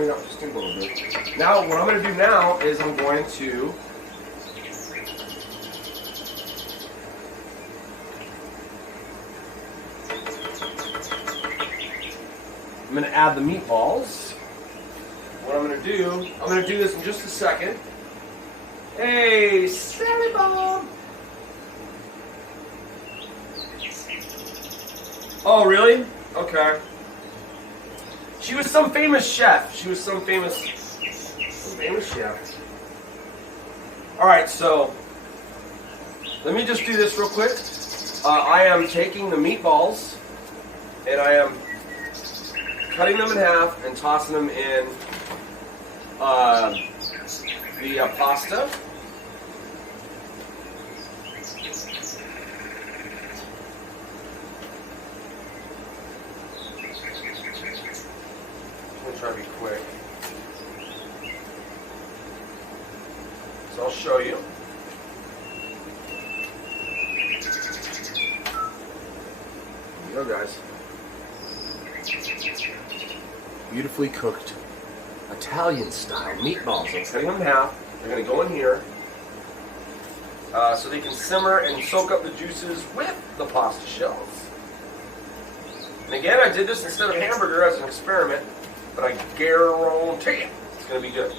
bring it up just a little bit. Now, what I'm going to do now is I'm going to add the meatballs. What I'm going to do this in just a second. Hey, Sally Bob! Oh, really? Okay. She was some famous chef. Some famous chef. Alright, so let me just do this real quick. I am taking the meatballs and I am cutting them in half and tossing them in the pasta. I'm going to try to be quick. So I'll show you. Here you go, guys. Beautifully cooked Italian style meatballs. I'm cutting them in half. They're going to go in here so they can simmer and soak up the juices with the pasta shells. And again, I did this instead of hamburger as an experiment, but I guarantee you it's going to be good.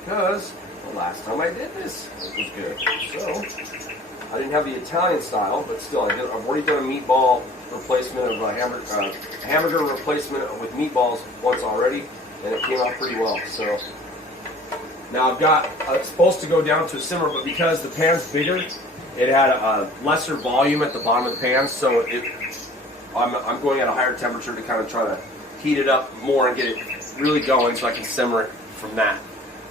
Because the last time I did this, it was good. So, I didn't have the Italian style, but still, I've already done a meatball replacement of a hamburger replacement with meatballs once already, and it came out pretty well. So now I've got it's supposed to go down to a simmer, but because the pan's bigger, it had a lesser volume at the bottom of the pan, so I'm going at a higher temperature to kind of try to heat it up more and get it really going, so I can simmer it from that.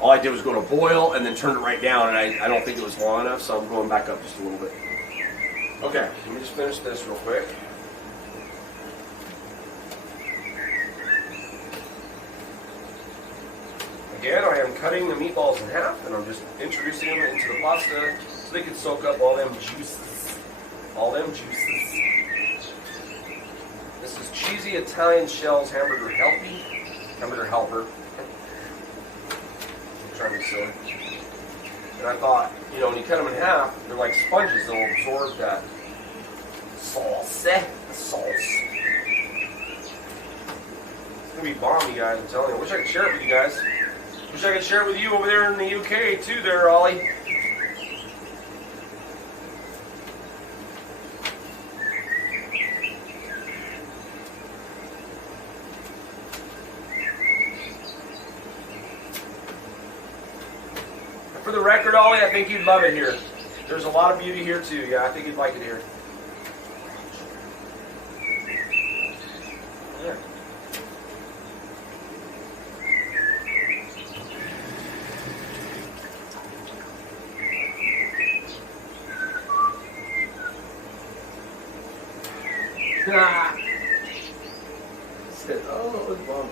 All I did was go to boil and then turned it right down, and I don't think it was long enough, so I'm going back up just a little bit. Okay, let me just finish this real quick. Again, I am cutting the meatballs in half, and I'm just introducing them into the pasta so they can soak up all them juices. All them juices. This is cheesy Italian shells hamburger helper. I'm trying to be silly. And I thought, you know, when you cut them in half, they're like sponges. They'll absorb that sauce. The sauce. It's going to be bomb, you guys, I'm telling you. I wish I could share it with you guys. Wish I could share it with you over there in the UK too there, Ollie. For the record, Ollie, I think you'd love it here. There's a lot of beauty here too. Yeah, I think you'd like it here. Yeah. Said, oh, it was bomb.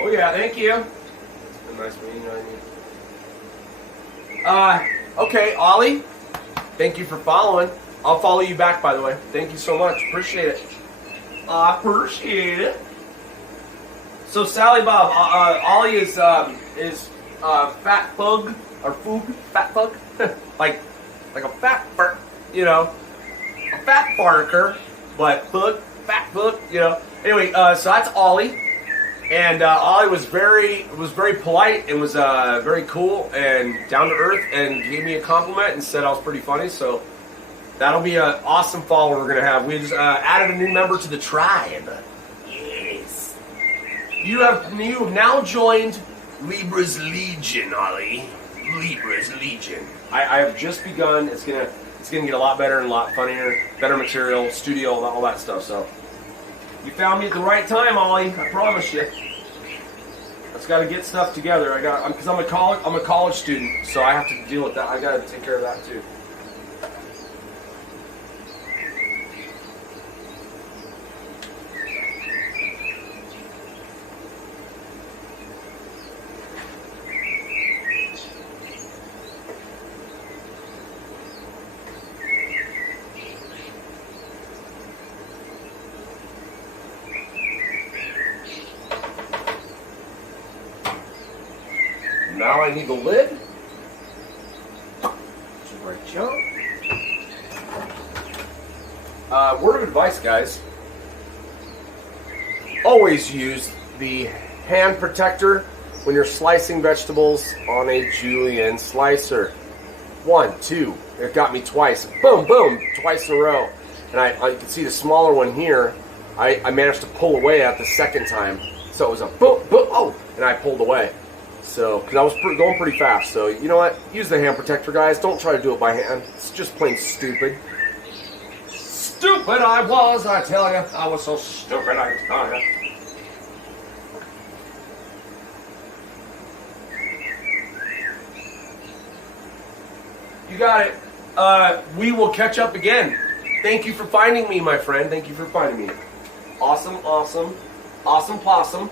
Oh yeah, thank you. It's been nice meeting you. Okay, Ollie. Thank you for following. I'll follow you back, by the way. Thank you so much. Appreciate it. I appreciate it. So Sally Bob, Ollie is fat fug or fat fug, like a fat fart, you know. A fat farker, but fat book, you know. Anyway, so that's Ollie, and Ollie was very polite and was very cool and down to earth, and gave me a compliment and said I was pretty funny. So that'll be an awesome follower we're gonna have. We just added a new member to the tribe. Yes, you have now joined Libra's Legion, Ollie. Libra's Legion. I have just begun. It's gonna get a lot better and a lot funnier, better material, studio, all that stuff. So you found me at the right time, Ollie. I promise you. I just got to get stuff together. Because I'm a college student, so I have to deal with that. I got to take care of that too. Now I need the lid. Right jump. Word of advice, guys. Always use the hand protector when you're slicing vegetables on a julienne slicer. 1, 2. It got me twice. Boom, boom, twice in a row. And I can see the smaller one here. I managed to pull away at the second time. So it was a boom, boom, oh, and I pulled away. So, because I was going pretty fast. So, you know what? Use the hand protector, guys. Don't try to do it by hand. It's just plain stupid. Stupid I was, I tell you. I was so stupid, I tell you. You got it. We will catch up again. Thank you for finding me, my friend. Thank you for finding me. Awesome, awesome. Awesome possum.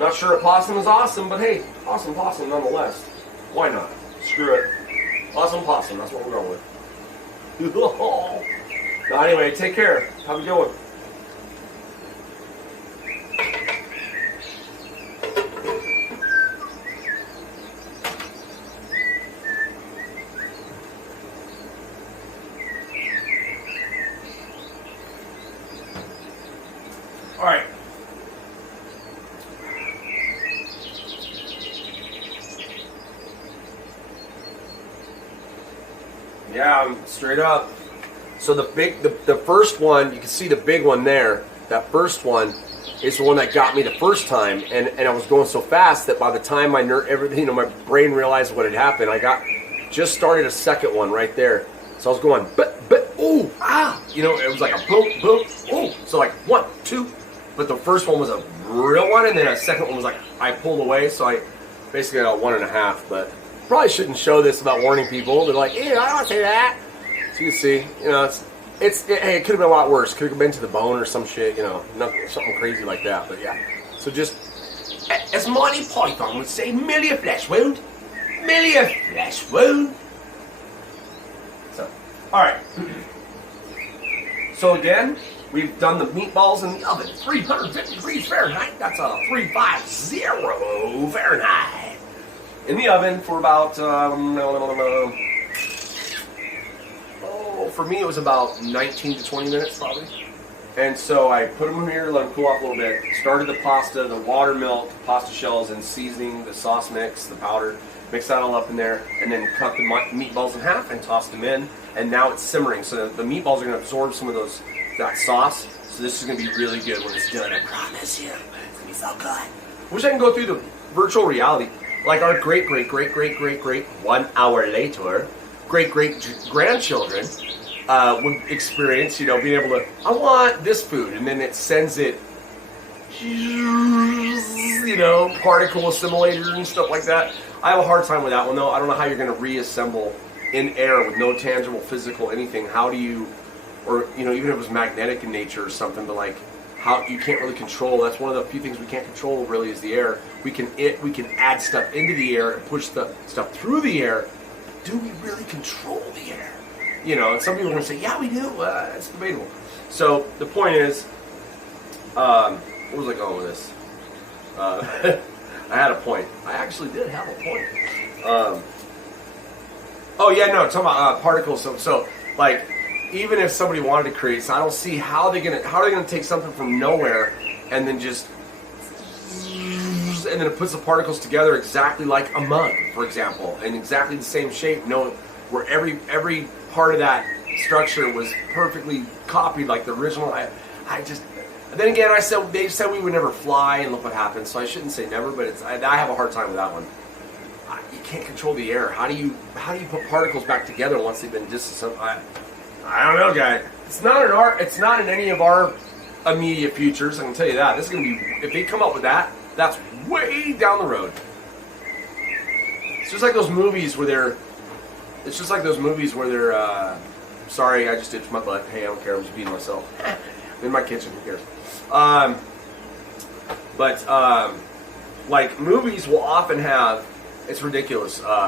Not sure a possum is awesome, but hey, awesome possum nonetheless. Why not? Screw it. Awesome possum, that's what we're going with. Now, anyway, take care. Have a good one. All right. Yeah, I'm straight up. So the first one, you can see the big one there. That first one is the one that got me the first time, and I was going so fast that by the time my my brain realized what had happened, I just started a second one right there. So I was going, ooh, ah, it was like a boom, boom, ooh. So like 1, 2, but the first one was a real one, and then a second one was like I pulled away, so I basically got 1.5, but. Probably shouldn't show this without warning people. They're like, ew, I don't say that. So you can see, hey, it could have been a lot worse. Could have been to the bone or some shit, something crazy like that. But yeah, so just, as Monty Python would say, merely a flesh wound. Merely a flesh wound. So, all right. So again, we've done the meatballs in the oven. 350 degrees Fahrenheit. That's a 350 Fahrenheit. In the oven for about, for me it was about 19 to 20 minutes probably. And so I put them here, let them cool off a little bit, started the pasta, the water milk, pasta shells, and seasoning, the sauce mix, the powder, mix that all up in there, and then cut the meatballs in half and tossed them in, and now it's simmering. So the meatballs are going to absorb some of that sauce, so this is going to be really good when it's done, I promise you. It's going to be so good. Wish I can go through the virtual reality. Like our great 1 hour later, great-great-grandchildren would experience, being able to, I want this food, and then it sends it, particle assimilator and stuff like that. I have a hard time with that one, though. I don't know how you're going to reassemble in air with no tangible physical anything. How do you, or, even if it was magnetic in nature or something, but like, how you can't really control. That's one of the few things we can't control really is the air. We can add stuff into the air and push the stuff through the air. Do we really control the air? And some people are going to say, yeah, we do. It's debatable. So the point is, where was I going with this? I had a point. I actually did have a point. Talking about particles. So like, even if somebody wanted to create, so I don't see how they're gonna take something from nowhere and then just, and then it puts the particles together exactly like a mug, for example, in exactly the same shape, where every part of that structure was perfectly copied like the original. Then again, they said we would never fly, and look what happened. So I shouldn't say never, but I have a hard time with that one. You can't control the air. How do you put particles back together once they've been disassembly? I don't know, guy. It's not in It's not in any of our immediate futures. I can tell you that. This is gonna be. If they come up with that, that's way down the road. It's just like those movies where they're. Sorry, I just ditched my butt. Hey, I don't care. I'm just beating myself. I'm in my kitchen. Who cares? Like movies will often have. It's ridiculous.